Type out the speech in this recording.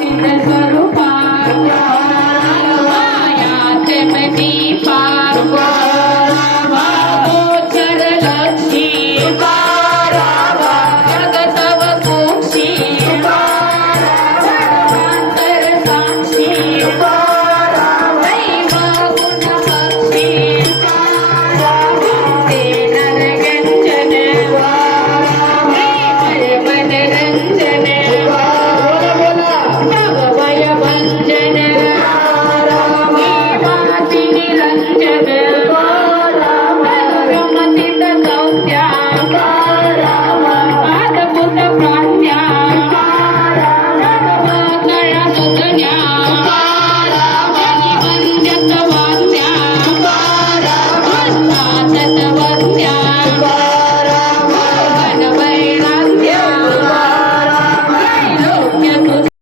स्वरूपा मायाचे दीपा गोचर लक्ष्मी जगतव कुक्षी अंतर साक्षी दैव गुण पक्षी ते नरगंजन प्रेमय मनरंजन भवभय भंजन वाति निरंजन रमतित सौख्या अद्भुत प्राच्या कळा सुधन्या